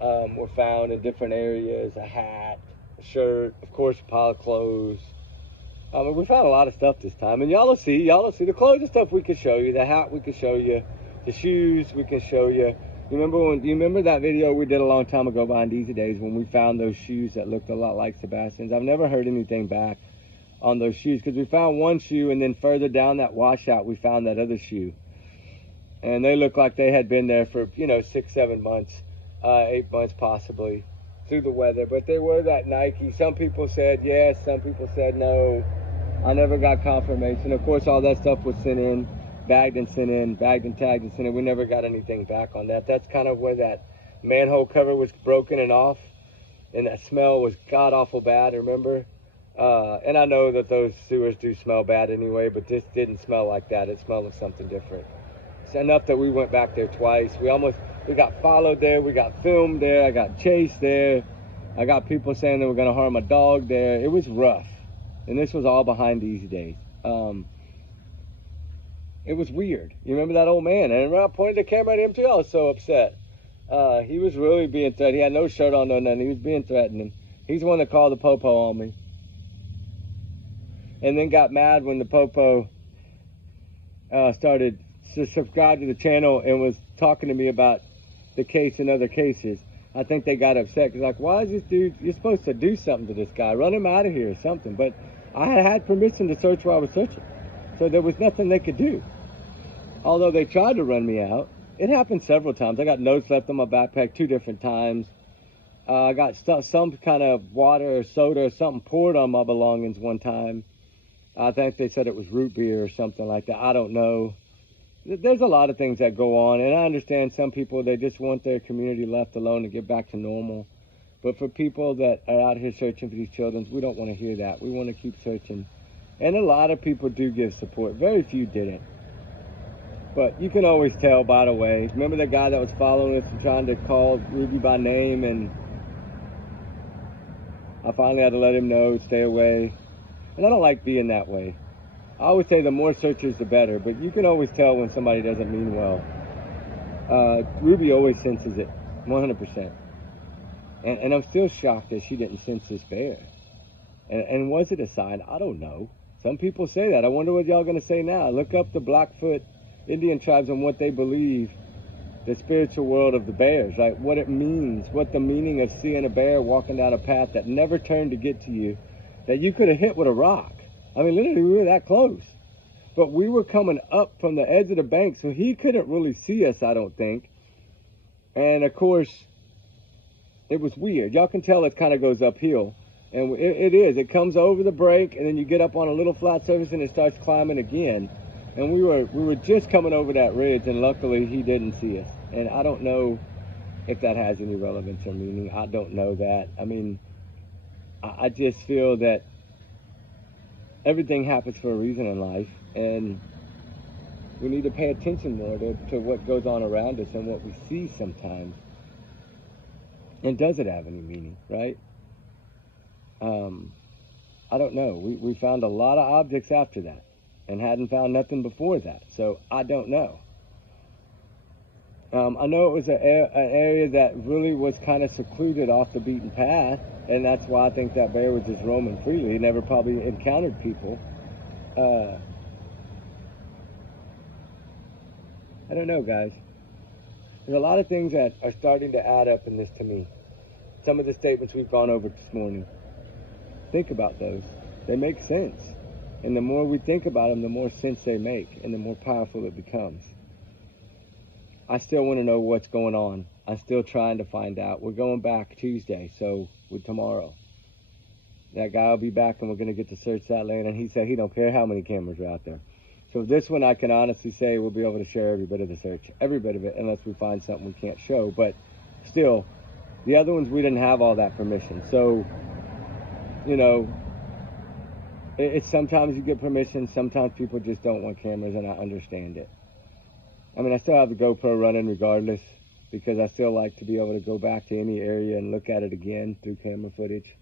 were found in different areas. A hat, a shirt, of course, a pile of clothes. We found a lot of stuff this time. And y'all will see the clothes and stuff we could show you. The hat we could show you. The shoes we can show you. You remember that video we did a long time ago behind Easy Days when we found those shoes that looked a lot like Sebastian's? I've never heard anything back on those shoes because we found one shoe, and then further down that washout we found that other shoe. And they looked like they had been there for, 6, 7 months, 8 months possibly, through the weather. But they were that Nike. Some people said yes, some people said no. I never got confirmation. Of course, all that stuff was sent in. Bagged and sent in, bagged and tagged and sent in. We never got anything back on that. That's kind of where that manhole cover was broken and off, and that smell was god-awful bad, remember? And I know that those sewers do smell bad anyway, but this didn't smell like that. It smelled of something different. It's enough that we went back there twice. We got followed there, we got filmed there, I got chased there. I got people saying they were gonna harm a dog there. It was rough. And this was all behind Easy Days. It was weird. You remember that old man? And I pointed the camera at him too. I was so upset. He was really being threatened. He had no shirt on, no nothing. He was being threatening. He's the one that called the popo on me. And then got mad when the popo started to subscribe to the channel and was talking to me about the case and other cases. I think they got upset because, like, why is this dude, you're supposed to do something to this guy. Run him out of here or something. But I had permission to search while I was searching. So there was nothing they could do. Although they tried to run me out. It happened several times. I got notes left on my backpack 2 different times. I got some kind of water or soda or something poured on my belongings one time. I think they said it was root beer or something like that. I don't know. There's a lot of things that go on. And I understand some people, they just want their community left alone to get back to normal. But for people that are out here searching for these children, we don't want to hear that. We want to keep searching. And a lot of people do give support. Very few didn't. But you can always tell by the way. Remember the guy that was following us and trying to call Ruby by name, and I finally had to let him know, stay away. And I don't like being that way. I always say the more searchers, the better, but you can always tell when somebody doesn't mean well. Ruby always senses it, 100%. And I'm still shocked that she didn't sense this bear. And was it a sign? I don't know. Some people say that. I wonder what y'all gonna say now. Look up the Blackfoot Indian tribes and what they believe, the spiritual world of the bears, right? What it means, what the meaning of seeing a bear walking down a path that never turned to get to you, that you could have hit with a rock. I mean, literally, we were that close. But we were coming up from the edge of the bank, so he couldn't really see us, I don't think. And, of course, it was weird. Y'all can tell it kind of goes uphill. And it is. It comes over the break, and then you get up on a little flat surface, and it starts climbing again. And we were just coming over that ridge, and luckily he didn't see us. And I don't know if that has any relevance or meaning. I don't know that. I mean, I just feel that everything happens for a reason in life, and we need to pay attention more to what goes on around us and what we see sometimes. And does it have any meaning, right? I don't know. We found a lot of objects after that and hadn't found nothing before that. So I don't know. I know it was an area that really was kind of secluded off the beaten path, and that's why I think that bear was just roaming freely. He never probably encountered people. I don't know, guys. There's a lot of things that are starting to add up in this to me. Some of the statements we've gone over this morning. Think about those. They make sense. And the more we think about them, the more sense they make and the more powerful it becomes. I still want to know what's going on. I'm still trying to find out. We're going back Tuesday, so with tomorrow. That guy will be back and we're going to get to search that land. And he said he don't care how many cameras are out there. So this one I can honestly say we'll be able to share every bit of the search. Every bit of it, unless we find something we can't show. But still, the other ones we didn't have all that permission. So, you know, it's sometimes you get permission. Sometimes people just don't want cameras, and I understand it. I mean, I still have the GoPro running regardless because I still like to be able to go back to any area and look at it again through camera footage.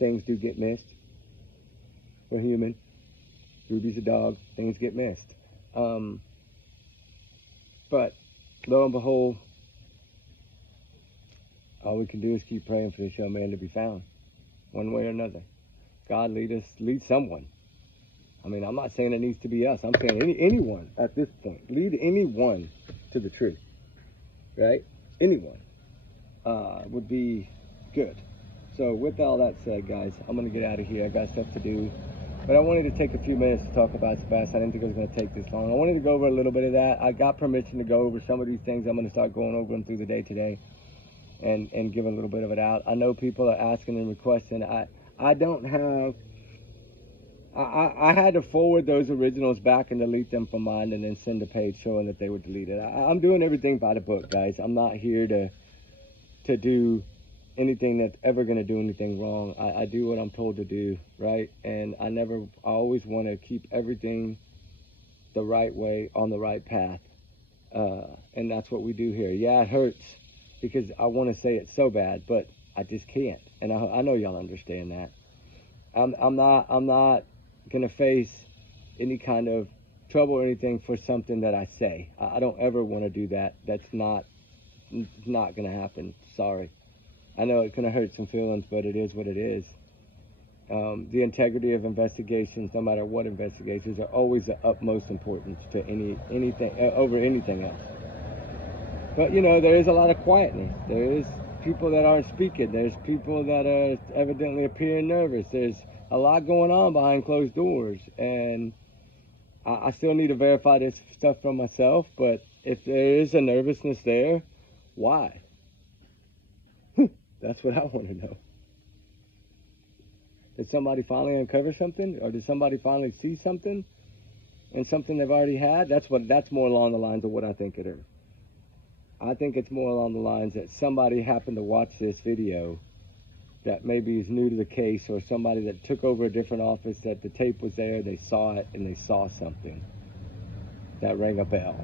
Things do get missed. We're human. Ruby's a dog. Things get missed. But lo and behold, all we can do is keep praying for this young man to be found, one way or another. God lead someone. I mean, I'm not saying it needs to be us. I'm saying anyone at this point. Lead anyone to the truth, right? Anyone would be good. So with all that said, guys, I'm going to get out of here. I got stuff to do. But I wanted to take a few minutes to talk about Sebastian. I didn't think it was going to take this long. I wanted to go over a little bit of that. I got permission to go over some of these things. I'm going to start going over them through the day today and give a little bit of it out. I know people are asking and requesting. I don't have... I had to forward those originals back and delete them from mine and then send a page showing that they were deleted. I'm doing everything by the book, guys. I'm not here to do anything that's ever going to do anything wrong. I do what I'm told to do, right? And I always want to keep everything the right way, on the right path. And that's what we do here. Yeah, it hurts because I want to say it so bad, but I just can't. And I know y'all understand that. I'm not going to face any kind of trouble or anything for something that I say. I don't ever want to do that. That's not going to happen. Sorry. I know it's going to hurt some feelings, but it is what it is. The integrity of investigations, no matter what investigations, are always of utmost importance to anything over anything else. But, you know, there is a lot of quietness. There is people that aren't speaking. There's people that are evidently appearing nervous. There's a lot going on behind closed doors. And I still need to verify this stuff for myself. But if there is a nervousness there, why? That's what I want to know. Did somebody finally uncover something? Or did somebody finally see something? And something they've already had? That's more along the lines of what I think it is. I think it's more along the lines that somebody happened to watch this video that maybe is new to the case, or somebody that took over a different office, that the tape was there, they saw it, and they saw something that rang a bell.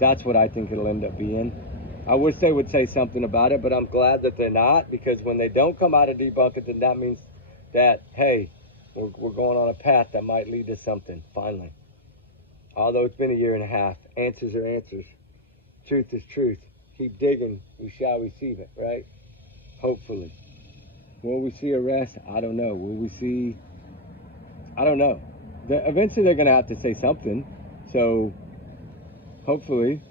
That's what I think it'll end up being. I wish they would say something about it, but I'm glad that they're not, because when they don't come out and debunk it, then that means that, hey, we're going on a path that might lead to something, finally. Although it's been a year and a half, answers are answers. Truth is truth. Keep digging, you shall receive it, right? Hopefully. Will we see arrest? I don't know. Will we see... I don't know. Eventually they're going to have to say something. So, hopefully,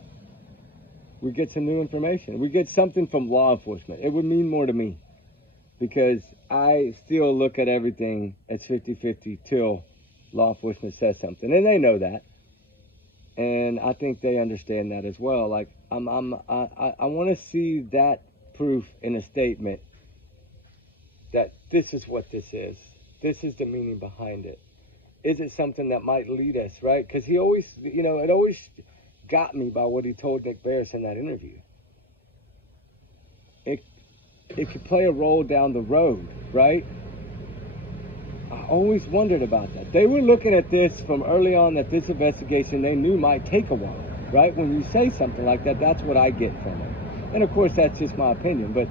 we get some new information. We get something from law enforcement. It would mean more to me. Because I still look at everything as 50-50 till law enforcement says something. And they know that. And I think they understand that as well. Like, I want to see that proof in a statement that this is what this is. This is the meaning behind it. Is it something that might lead us, right? Because he always, you know, it always got me by what he told Nick Barris in that interview. It could play a role down the road, right? I always wondered about that. They were looking at this from early on, that this investigation they knew might take a while, right? When you say something like that, that's what I get from it. And of course, that's just my opinion, but,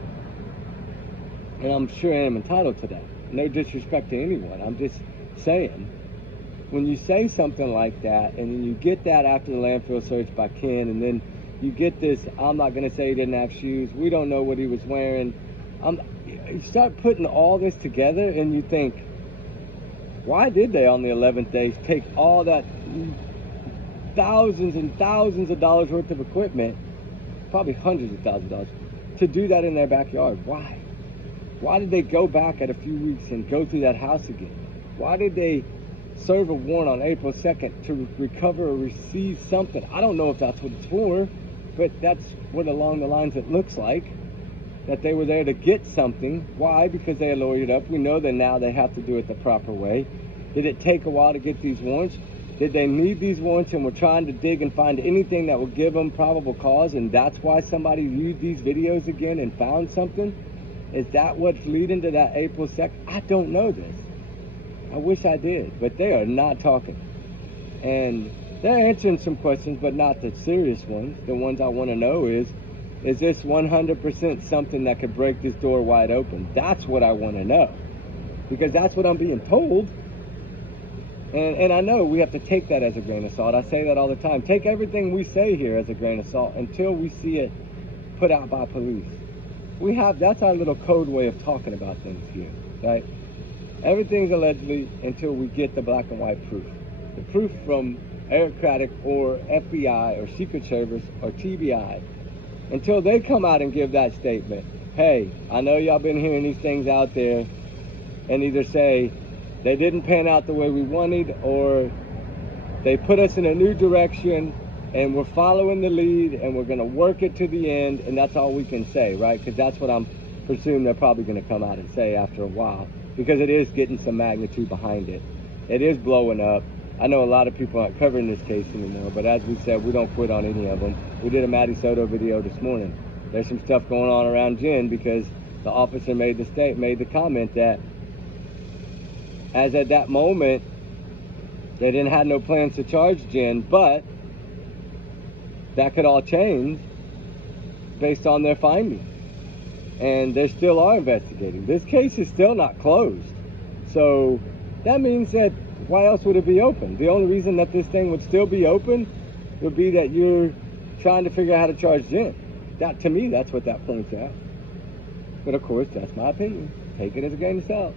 and I'm sure I am entitled to that. No disrespect to anyone. I'm just saying, when you say something like that, and then you get that after the landfill search by Ken, and then you get this, I'm not going to say he didn't have shoes, we don't know what he was wearing. You start putting all this together, and you think, Why did they on the 11th day take all that thousands and thousands of dollars worth of equipment, probably hundreds of thousands of dollars, to do that in their backyard? Why? Why did they go back at a few weeks and go through that house again? Why did they serve a warrant on April 2nd to recover or receive something? I don't know if that's what it's for, but that's what along the lines it looks like, that they were there to get something. Why? Because they had lawyered up. We know that now they have to do it the proper way. Did it take a while to get these warrants? Did they need these warrants and were trying to dig and find anything that would give them probable cause, and that's why somebody viewed these videos again and found something? Is that what's leading to that April 2nd? I don't know this. I wish I did, but they are not talking. And they're answering some questions, but not the serious ones. The ones I want to know is this 100% something that could break this door wide open? That's what I want to know, because that's what I'm being told. And I know we have to take that as a grain of salt. I say that all the time. Take everything we say here as a grain of salt until we see it put out by police. That's our little code way of talking about things here, right? Everything's allegedly until we get the black and white proof. The proof from Eric Craddock or FBI or Secret Service or TBI. Until they come out and give that statement. Hey, I know y'all been hearing these things out there, and either say they didn't pan out the way we wanted, or they put us in a new direction and we're following the lead and we're going to work it to the end, and that's all we can say, right? Because that's what I'm presuming they're probably going to come out and say after a while, because it is getting some magnitude behind it. It is blowing up. I know a lot of people aren't covering this case anymore, but as we said, we don't quit on any of them. We did a Matty Soto video this morning. There's some stuff going on around Jen because the officer made the comment that as at that moment, they didn't have no plans to charge Jen, but that could all change based on their findings. And they still are investigating. This case is still not closed. So that means that why else would it be open? The only reason that this thing would still be open would be that you're trying to figure out how to charge Jen. That, to me, that's what that points out. But of course, that's my opinion. Take it as a grain of salt.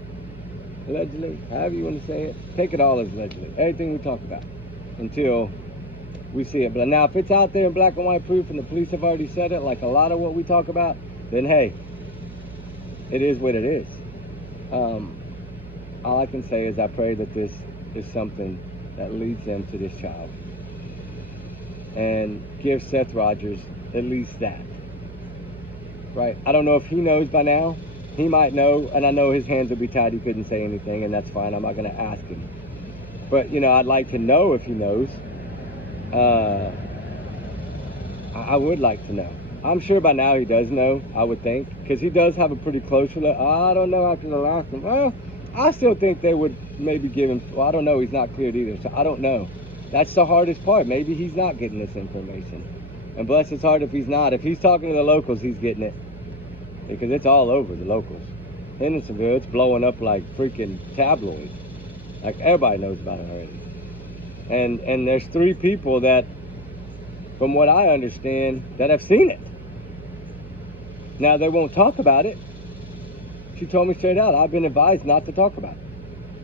Allegedly, however you want to say it. Take it all as allegedly. Everything we talk about until we see it. But now, if it's out there in black and white proof and the police have already said it, like a lot of what we talk about, then hey, it is what it is. All I can say is I pray that this is something that leads them to this child, and give Seth Rogers at least that, right? I don't know if he knows by now. He might know, and I know his hands will be tied. He couldn't say anything, and that's fine. I'm not going to ask him. But, you know, I'd like to know if he knows. I would like to know. I'm sure by now he does know, I would think, because he does have a pretty close relationship. I don't know after the last one. Well, I still think they would maybe give him, well, I don't know. He's not cleared either, so I don't know. That's the hardest part. Maybe he's not getting this information. And bless his heart if he's not. If he's talking to the locals, he's getting it. Because it's all over the locals. Hendersonville, it's blowing up like freaking tabloids. Like everybody knows about it already. And there's 3 people that, from what I understand, that have seen it. Now, they won't talk about it. She told me straight out, I've been advised not to talk about it.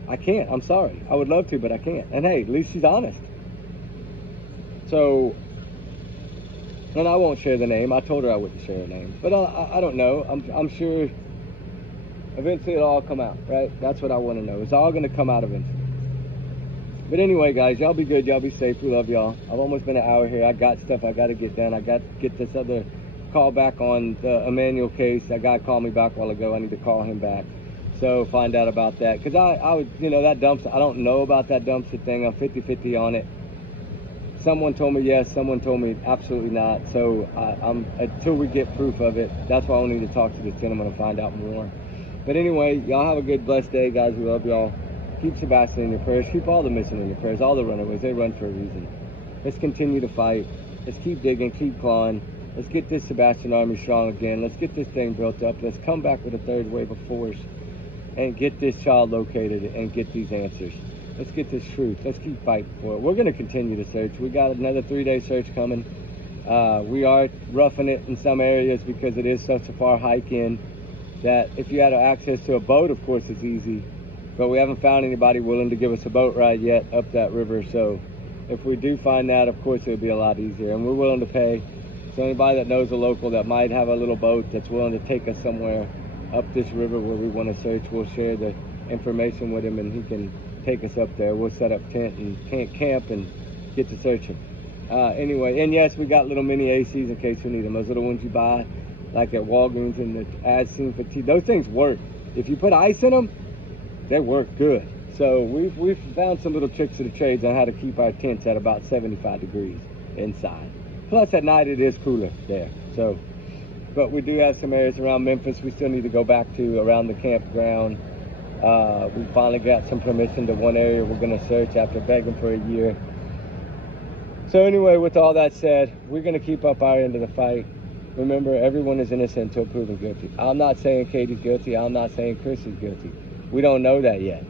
I can't. I'm sorry. I would love to, but I can't. And hey, at least she's honest. So, and I won't share the name. I told her I wouldn't share her name. But I don't know. I'm sure eventually it'll all come out, right? That's what I want to know. It's all going to come out eventually. But anyway, guys, y'all be good. Y'all be safe. We love y'all. I've almost been an hour here. I got stuff I got to get done. I got to get this other call back on the Emmanuel case. That guy called me back a while ago. I need to call him back. So find out about that. Because I would, you know, that dumpster, I don't know about that dumpster thing. I'm 50-50 on it. Someone told me yes, someone told me absolutely not. So I'm until we get proof of it, that's why I need to talk to this gentleman and find out more. But anyway, y'all have a good, blessed day, guys. We love y'all. Keep Sebastian in your prayers. Keep all the missing in your prayers. All the runaways, they run for a reason. Let's continue to fight. Let's keep digging, keep clawing. Let's get this Sebastian army strong again. Let's get this thing built up. Let's come back with a 3rd wave of force and get this child located and get these answers. Let's get this truth. Let's keep fighting for it. We're going to continue to search. We got another 3-day search coming. We are roughing it in some areas because it is such a far hike in that if you had access to a boat, of course, it's easy. but we haven't found anybody willing to give us a boat ride yet up that river. So if we do find that, of course, it would be a lot easier, and we're willing to pay. So anybody that knows a local that might have a little boat that's willing to take us somewhere up this river where we want to search, we'll share the information with him, and he can take us up there. We'll set up tent and camp and get to searching. Anyway, and yes, we got little mini ACs in case we need them. Those little ones you buy like at Walgreens and the ads seen for tea. Those things work. If you put ice in them, they work good. So we've found some little tricks of the trades on how to keep our tents at about 75 degrees inside. Plus at night it is cooler there. So, but we do have some areas around Memphis we still need to go back to around the campground. We finally got some permission to one area we're gonna search after begging for a year. So anyway, with all that said, we're gonna keep up our end of the fight. Remember, everyone is innocent until proven guilty. I'm not saying Katie's guilty. I'm not saying Chris is guilty. We don't know that yet.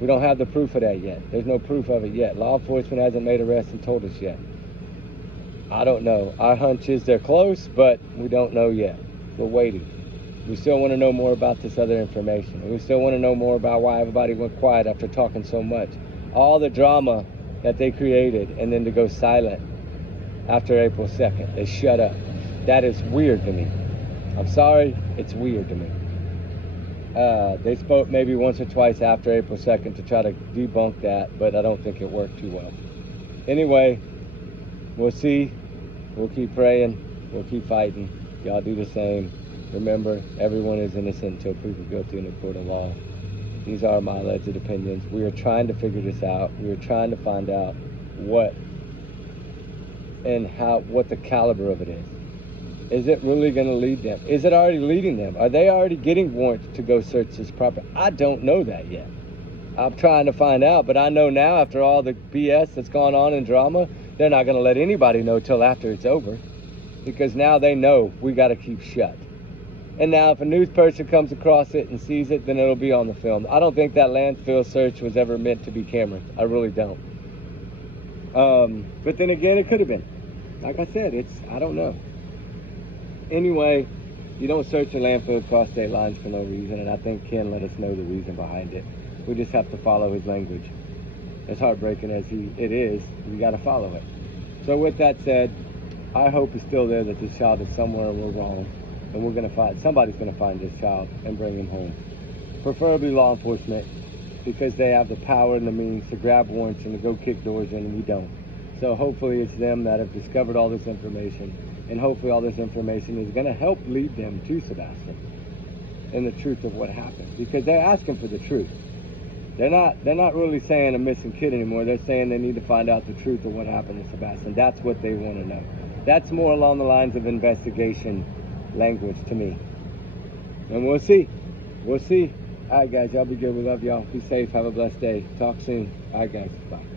We don't have the proof of that yet. There's no proof of it yet. Law enforcement hasn't made arrests and told us yet. I don't know. Our hunch is they're close, but we don't know yet. We're waiting. We still want to know more about this other information. We still want to know more about why everybody went quiet after talking so much. All the drama that they created, and then to go silent after April 2nd. They shut up. That is weird to me. I'm sorry, it's weird to me. They spoke maybe once or twice after April 2nd to try to debunk that, but I don't think it worked too well. Anyway, we'll see. We'll keep praying. We'll keep fighting. Y'all do the same. Remember, everyone is innocent until proven guilty in a court of law. These are my alleged opinions. We are trying to figure this out. We are trying to find out what the caliber of it is. Is it really going to lead them? Is it already leading them? Are they already getting warrants to go search this property? I don't know that yet. I'm trying to find out, but I know now after all the BS that's gone on in drama, they're not going to let anybody know till after it's over, because now they know we got to keep shut. And now if a news person comes across it and sees it, then it'll be on the film. I don't think that landfill search was ever meant to be cameras. I really don't. But then again, it could have been. Like I said, I don't know. Anyway, you don't search a landfill across state lines for no reason, and I think Ken let us know the reason behind it. We just have to follow his language. As heartbreaking as it is, we got to follow it. So with that said, our hope is still there that this child is somewhere we're wrong, and somebody's going to find this child and bring him home. Preferably law enforcement, because they have the power and the means to grab warrants and to go kick doors in, and we don't. So hopefully it's them that have discovered all this information, and hopefully all this information is going to help lead them to Sebastian and the truth of what happened, because they're asking for the truth. They're not really saying a missing kid anymore. They're saying they need to find out the truth of what happened to Sebastian. That's what they want to know. That's more along the lines of investigation language to me. And we'll see. We'll see. All right, guys, y'all be good. We love y'all. Be safe. Have a blessed day. Talk soon. All right, guys. Bye.